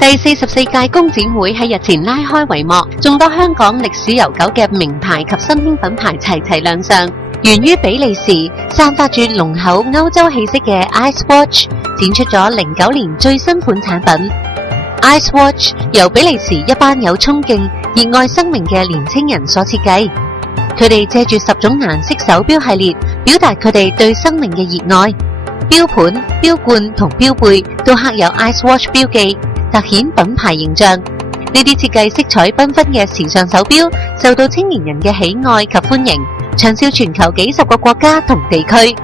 第44屆工展會喺日前拉開帷幕，眾多香港歷史悠久嘅名牌及新興品牌齊齊亮相。源於比利時，散發住濃厚歐洲氣息嘅 Ice Watch 展出咗09年最新款產品。Ice Watch 由比利時一班有衝勁、熱愛生命嘅年輕人所設計。佢哋借住10種顏色手錶系列，表達佢哋對生命嘅熱愛。錶盤、錶冠同錶背都刻有 Ice Watch 標記，凸顯品牌形象。呢啲設計色彩繽紛嘅時尚手錶，受到青年人嘅喜愛及歡迎，暢銷全球幾10個國家同地區。